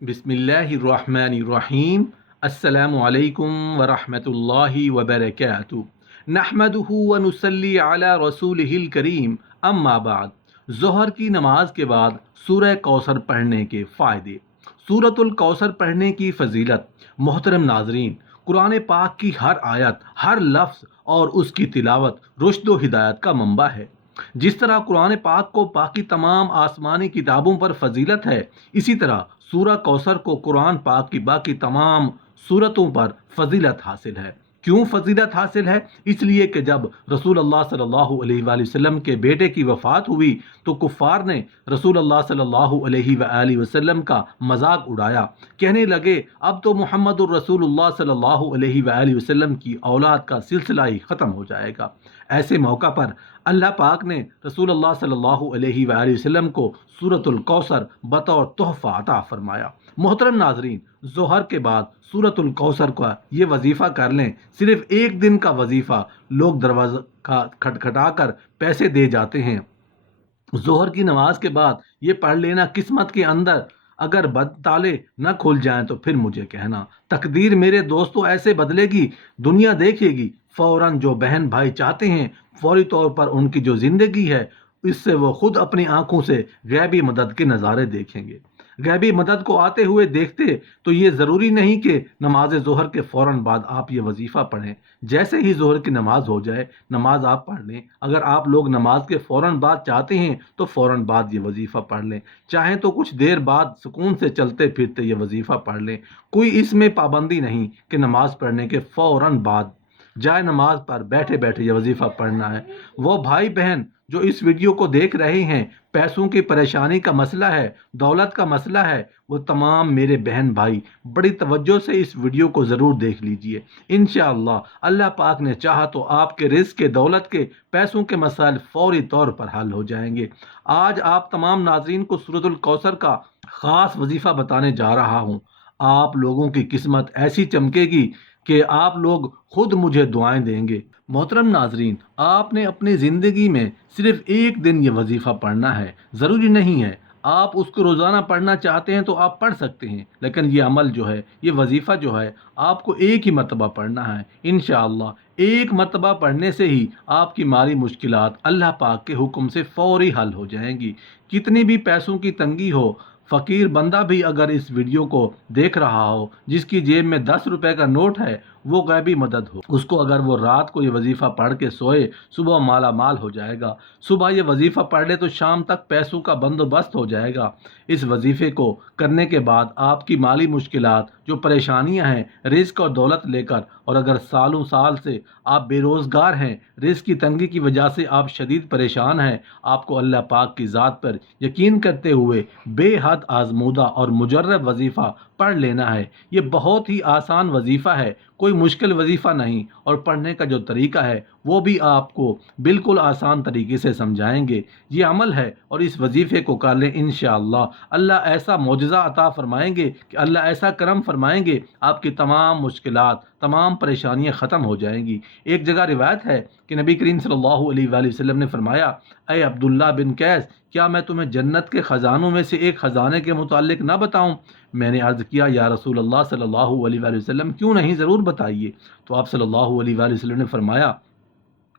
बिस्मिल्लाहिर्रहमानिर्रहीम। अस्सलामु अलैकुम वरहमतुल्लाहि वबरकातुहू। नहमदुहु व नुसल्ली अला रसूलिहिल करीम। अम्मा बाद। ज़ोहर की नमाज के बाद सूरह कौसर पढ़ने के फ़ायदे। सूरतुल कौसर पढ़ने की फजीलत। मोहतरम नाजरीन, कुरान पाक की हर आयत, हर लफ्ज़ और उसकी तिलावत रुश्द व हिदायत का मंबा है। जिस तरह कुरान पाक को बाकी तमाम आसमानी किताबों पर फजीलत है, इसी तरह सूरह कौसर को कुरान पाक की बाकी तमाम सूरतों पर फजीलत हासिल है। क्यों फजीलत हासिल है? इसलिए कि जब रसूल अल्लाह सल्लल्लाहु अलैहि वसल्लम के बेटे की वफ़ात हुई तो कुफ़ार ने रसूल अल्लाह सल्लल्लाहु अलैहि वसल्लम का मजाक उड़ाया। कहने लगे, अब तो मुहम्मदुर रसूलुल्लाह सल्लल्लाहु अलैहि वसल्लम की औलाद का सिलसिला ही ख़त्म हो जाएगा। ऐसे मौका पर अल्लाह पाक ने रसूल अल्लाह सल्लल्लाहु अलैहि वसल्लम को सूरतुल कौसर बतौर तोहफ़ा अता फरमाया। मोहतरम नाजरीन, ज़ोहर के बाद सूरतुल कौसर का ये वजीफ़ा कर लें। सिर्फ एक दिन का वजीफ़ा, लोग दरवाज़ा का खटखटा कर पैसे दे जाते हैं। ज़ोहर की नमाज के बाद ये पढ़ लेना, किस्मत के अंदर अगर बद ताले न खुल जाएं तो फिर मुझे कहना। तकदीर मेरे दोस्तों ऐसे बदलेगी, दुनिया देखेगी। फौरन जो बहन भाई चाहते हैं, फौरी तौर पर उनकी जो ज़िंदगी है, इससे वो खुद अपनी आंखों से गैबी मदद के नज़ारे देखेंगे। गैबी मदद को आते हुए देखते तो ये ज़रूरी नहीं कि नमाज ज़ोहर के फ़ौरन बाद आप ये वजीफ़ा पढ़ें। जैसे ही ज़ोहर की नमाज हो जाए, नमाज आप पढ़ लें। अगर आप लोग नमाज के फ़ौरन बाद चाहते हैं तो फ़ौरन बाद ये वजीफ़ा पढ़ लें। चाहें तो कुछ देर बाद सुकून से चलते फिरते ये वजीफ़ा पढ़ लें। कोई इसमें पाबंदी नहीं कि नमाज पढ़ने के फ़ौरन बाद जाए नमाज पर बैठे बैठे ये वजीफ़ा पढ़ना है। वो भाई बहन जो इस वीडियो को देख रहे हैं, पैसों की परेशानी का मसला है, दौलत का मसला है, वो तमाम मेरे बहन भाई बड़ी तवज्जो से इस वीडियो को ज़रूर देख लीजिए। इंशाअल्लाह अल्लाह पाक ने चाहा तो आपके रिज़्क़ के, दौलत के, पैसों के मसाइल फौरी तौर पर हल हो जाएंगे। आज आप तमाम नाज़रीन को सूरतुल कौसर का ख़ास वजीफ़ा बताने जा रहा हूँ। आप लोगों की किस्मत ऐसी चमकेगी कि आप लोग खुद मुझे दुआएं देंगे। मोहतरम नाजरीन, आपने अपनी ज़िंदगी में सिर्फ एक दिन ये वजीफ़ा पढ़ना है। ज़रूरी नहीं है आप उसको रोज़ाना पढ़ना चाहते हैं तो आप पढ़ सकते हैं, लेकिन ये अमल जो है, ये वजीफ़ा जो है, आपको एक ही मरतबा पढ़ना है। इंशाअल्लाह एक मरतबा पढ़ने से ही आपकी माली मुश्किलात अल्लाह पाक के हुक्म से फौरी हल हो जाएंगी। कितनी भी पैसों की तंगी हो, फ़कीर बंदा भी अगर इस वीडियो को देख रहा हो, जिसकी जेब में 10 रुपए का नोट है, वो गैबी मदद हो, उसको अगर वो रात को ये वजीफ़ा पढ़ के सोए, सुबह माला माल हो जाएगा। सुबह ये वजीफ़ा पढ़ ले तो शाम तक पैसों का बंदोबस्त हो जाएगा। इस वजीफ़े को करने के बाद आपकी माली मुश्किलात, जो परेशानियां हैं रिज़्क़ और दौलत लेकर, और अगर सालों साल से आप बेरोज़गार हैं, रिज़्क़ की तंगी की वजह से आप शदीद परेशान हैं, आपको अल्लाह पाक की ज़ात पर यकीन करते हुए बेहद आज़मूदा और मुजर्रब वजीफ़ा पढ़ लेना है। ये बहुत ही आसान वजीफ़ा है, कोई मुश्किल वजीफ़ा नहीं, और पढ़ने का जो तरीका है वो भी आपको बिल्कुल आसान तरीके से समझाएंगे। ये अमल है और इस वजीफ़े को कर लें, इंशाअल्लाह अल्लाह ऐसा मौजज़ा अता फरमाएंगे कि अल्लाह ऐसा करम फरमाएंगे, आपकी तमाम मुश्किलात, तमाम परेशानियां ख़त्म हो जाएंगी। एक जगह रिवायत है कि नबी करीम सल्लल्लाहु अलैहि वसल्लम ने फरमाया, अय अब्दुल्ला बिन कैस, क्या मैं तुम्हें जन्नत के ख़जानों में से एक ख़जाने के मुतालिक ना बताऊं? मैंने अर्ज़ किया, या रसूल अल्लाह सल्लल्लाहु अलैहि वसल्लम, क्यों नहीं, ज़रूर बताइए। तो आप सल्लल्लाहु अलैहि वसल्लम ने फरमाया,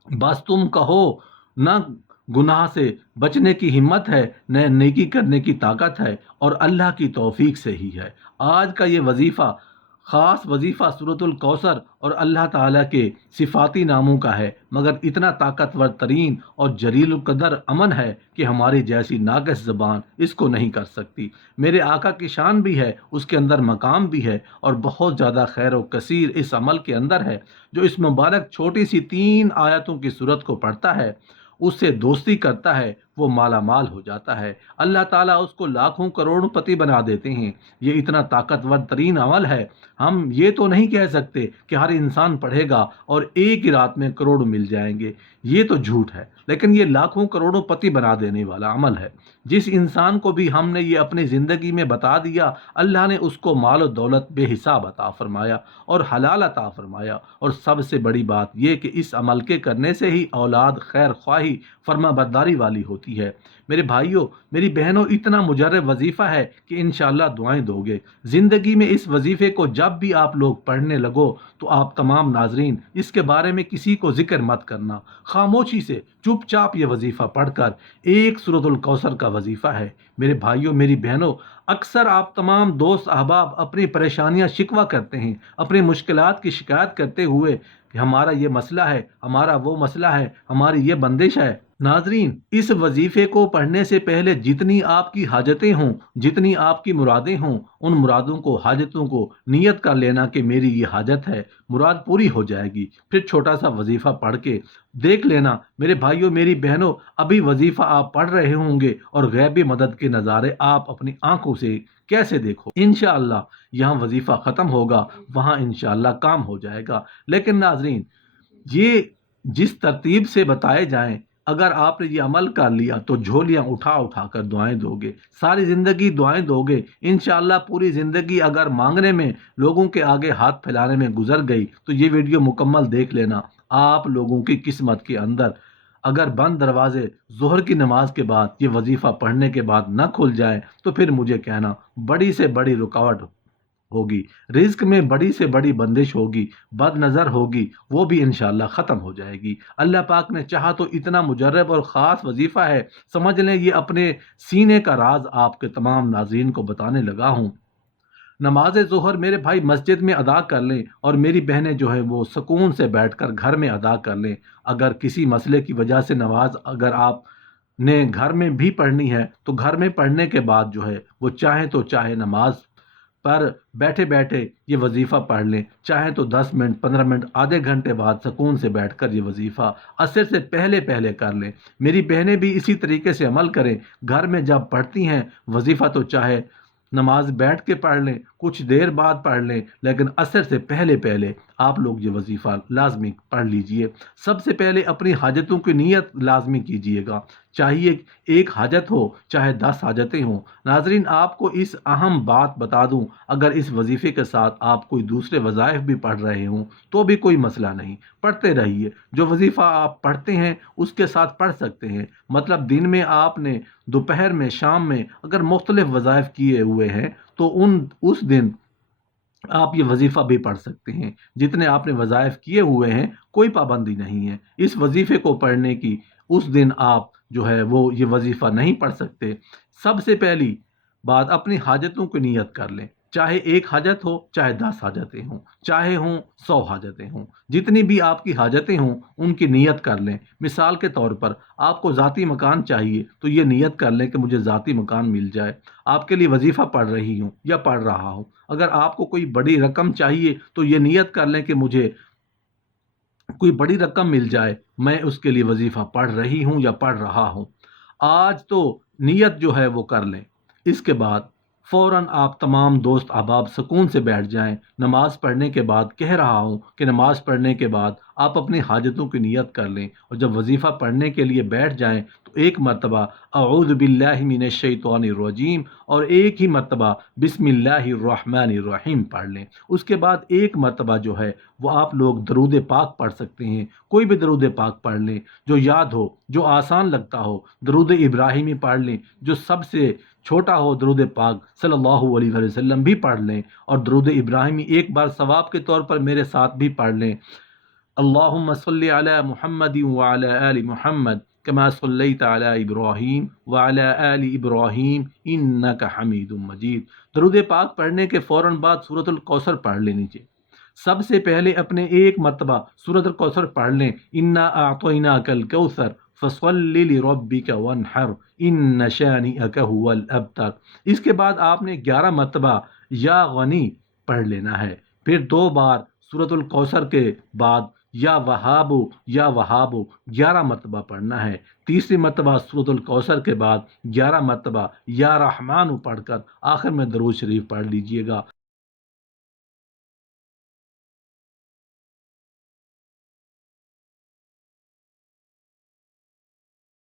बस तुम कहो, न गुनाह से बचने की हिम्मत है, न नेकी करने की ताकत है, और अल्लाह की तौफीक से ही है। आज का ये वजीफ़ा, ख़ास वजीफ़ा सूरतुल कौसर और अल्लाह ताला के सिफाती नामों का है, मगर इतना ताकतवर तरीन और जलील कदर अमन है कि हमारी जैसी नाक़िस ज़बान इसको नहीं कर सकती। मेरे आका की शान भी है, उसके अंदर मकाम भी है, और बहुत ज़्यादा खैर व कसीर इस अमल के अंदर है। जो इस मुबारक छोटी सी 3 आयतों की सूरत को पढ़ता है, उससे दोस्ती करता है, वो माला माल हो जाता है। अल्लाह ताला उसको लाखों करोड़पति बना देते हैं। ये इतना ताकतवर तरीन अमल है। हम ये तो नहीं कह सकते कि हर इंसान पढ़ेगा और एक ही रात में करोड़ मिल जाएंगे, ये तो झूठ है, लेकिन ये लाखों करोड़ों पति बना देने वाला अमल है। जिस इंसान को भी हमने ये अपनी ज़िंदगी में बता दिया, अल्लाह ने उसको माल और दौलत बेहिसाब अता फरमाया और हलाल अता फरमाया। और सबसे बड़ी बात ये कि इस अमल के करने से ही औलाद खैर ख्वाही, फर्मा बरदारी वाली होती ہوتی ہے۔ میرے بھائیوں، میری بہنوں، اتنا مجرب وظیفہ ہے کہ انشاءاللہ دعائیں دو گے۔ زندگی میں اس وظیفے کو جب بھی آپ لوگ پڑھنے لگو تو آپ تمام ناظرین اس کے بارے میں کسی کو ذکر مت کرنا، خاموشی سے چپ چاپ یہ وظیفہ پڑھ کر، ایک سورۃ الکوثر کا وظیفہ ہے۔ میرے بھائیوں، میری بہنوں، اکثر آپ تمام دوست احباب اپنی پریشانیاں شکوہ کرتے ہیں، اپنی مشکلات کی شکایت کرتے ہوئے کہ ہمارا یہ مسئلہ ہے، ہمارا وہ مسئلہ ہے، ہماری یہ بندش ہے۔ ناظرین، اس وظیفے کو پڑھنے سے پہلے جتنی آپ کی حاجتیں ہوں، جتنی آپ کی مرادیں ہوں، ان مرادوں کو، حاجتوں کو نیت کر لینا کہ میری یہ حاجت ہے، مراد پوری ہو جائے گی۔ پھر چھوٹا سا وظیفہ پڑھ کے دیکھ لینا۔ میرے بھائیوں، میری بہنوں، ابھی وظیفہ آپ پڑھ رہے ہوں گے اور غیبی مدد کے نظارے آپ اپنی آنکھوں سے کیسے دیکھو؟ انشاءاللہ یہاں وظیفہ ختم ہوگا، وہاں انشاءاللہ کام ہو جائے گا۔ لیکن ناظرین، یہ جس ترتیب سے بتائے جائیں، اگر آپ نے یہ عمل کر لیا تو جھولیاں اٹھا اٹھا کر دعائیں دو گے، ساری زندگی دعائیں دو گے۔ انشاءاللہ پوری زندگی اگر مانگنے میں، لوگوں کے آگے ہاتھ پھیلانے میں گزر گئی تو یہ ویڈیو مکمل دیکھ لینا۔ آپ لوگوں کی قسمت کے اندر اگر بند دروازے ظہر کی نماز کے بعد یہ وظیفہ پڑھنے کے بعد نہ کھل جائیں تو پھر مجھے کہنا، بڑی سے بڑی رکاوٹ ہوگی، رزق میں بڑی سے بڑی بندش ہوگی، بد نظر ہوگی، وہ بھی انشاءاللہ ختم ہو جائے گی۔ اللہ پاک نے چاہا تو اتنا مجرب اور خاص وظیفہ ہے، سمجھ لیں یہ اپنے سینے کا راز آپ کے تمام ناظرین کو بتانے لگا ہوں۔ نماز ظہر میرے بھائی مسجد میں ادا کر لیں، اور میری بہنیں جو ہے وہ سکون سے بیٹھ کر گھر میں ادا کر لیں۔ اگر کسی مسئلے کی وجہ سے نماز اگر آپ نے گھر میں بھی پڑھنی ہے تو گھر میں پڑھنے کے بعد جو ہے وہ چاہیں تو چاہے نماز پر بیٹھے بیٹھے یہ وظیفہ پڑھ لیں، چاہیں تو 10 منٹ، 15 منٹ، آدھے گھنٹے بعد سکون سے بیٹھ کر یہ وظیفہ عصر سے پہلے پہلے کر لیں۔ میری بہنیں بھی اسی طریقے سے عمل کریں، گھر میں جب پڑھتی ہیں وظیفہ تو چاہے نماز بیٹھ کے پڑھ لیں، کچھ دیر بعد پڑھ لیں، لیکن عصر سے پہلے پہلے آپ لوگ یہ وظیفہ لازمی پڑھ لیجئے۔ سب سے پہلے اپنی حاجتوں کی نیت لازمی کیجئے گا، چاہیے ایک حاجت ہو چاہے 10 حاجتیں ہوں۔ ناظرین، آپ کو اس اہم بات بتا دوں، اگر اس وظیفے کے ساتھ آپ کوئی دوسرے وظائف بھی پڑھ رہے ہوں تو بھی کوئی مسئلہ نہیں، پڑھتے رہیے۔ جو وظیفہ آپ پڑھتے ہیں اس کے ساتھ پڑھ سکتے ہیں، مطلب دن میں آپ نے، دوپہر میں، شام میں اگر مختلف وظائف کیے ہوئے ہیں تو اس دن آپ یہ وظیفہ بھی پڑھ سکتے ہیں۔ جتنے آپ نے وظائف کیے ہوئے ہیں کوئی پابندی نہیں ہے اس وظیفے کو پڑھنے کی، اس دن آپ جو ہے وہ یہ وظیفہ نہیں پڑھ سکتے۔ سب سے پہلی بات، اپنی حاجتوں کی نیت کر لیں، چاہے ایک حاجت ہو چاہے 10 حاجتیں ہوں، چاہے ہوں 100 حاجتیں ہوں، جتنی بھی آپ کی حاجتیں ہوں ان کی نیت کر لیں۔ مثال کے طور پر آپ کو ذاتی مکان چاہیے تو یہ نیت کر لیں کہ مجھے ذاتی مکان مل جائے۔ آپ کے لیے وظیفہ پڑھ رہی ہوں یا پڑھ رہا ہوں، اگر آپ کو کوئی بڑی رقم چاہیے تو یہ نیت کر لیں کہ مجھے کوئی بڑی رقم مل جائے، میں اس کے لیے وظیفہ پڑھ رہی ہوں یا پڑھ رہا ہوں۔ آج تو نیت جو ہے وہ کر لیں، اس کے بعد فوراً آپ تمام دوست احباب سکون سے بیٹھ جائیں۔ نماز پڑھنے کے بعد کہہ رہا ہوں کہ نماز پڑھنے کے بعد آپ اپنی حاجتوں کی نیت کر لیں، اور جب وظیفہ پڑھنے کے لیے بیٹھ جائیں تو ایک مرتبہ اعوذ باللہ من الشیطان الرجیم اور ایک ہی مرتبہ بسم اللہ الرحمن الرحیم پڑھ لیں۔ اس کے بعد ایک مرتبہ جو ہے وہ آپ لوگ درود پاک پڑھ سکتے ہیں، کوئی بھی درود پاک پڑھ لیں جو یاد ہو، جو آسان لگتا ہو۔ درود ابراہیمی پڑھ لیں، جو سب سے چھوٹا ہو درود پاک صلی اللہ علیہ وسلم بھی پڑھ لیں، اور درود ابراہیمی ایک بار ثواب کے طور پر میرے ساتھ بھی پڑھ لیں۔ اللہم صلی علی محمد وعلی آل محمد کما صلیت علی ابراہیم وعلی آل ابراہیم انک حمید مجید۔ درود پاک پڑھنے کے فوراً بعد سورۃ الکوثر پڑھ لینی چاہیے۔ سب سے پہلے اپنے ایک مرتبہ سورۃ الکوثر پڑھ لیں، انا اعطیناک الکوثر فصل لربک وانحر ان شانئک هو الابتر۔ اس کے بعد آپ نے 11 مرتبہ یا غنی پڑھ لینا ہے، پھر 2 بار سورۃ الکوثر کے بعد یا وہابو یا وہابو 11 مرتبہ پڑھنا ہے، تیسری مرتبہ سورۃ الکوثر کے بعد 11 مرتبہ یا رحمانو پڑھ کر آخر میں درود شریف پڑھ لیجئے گا۔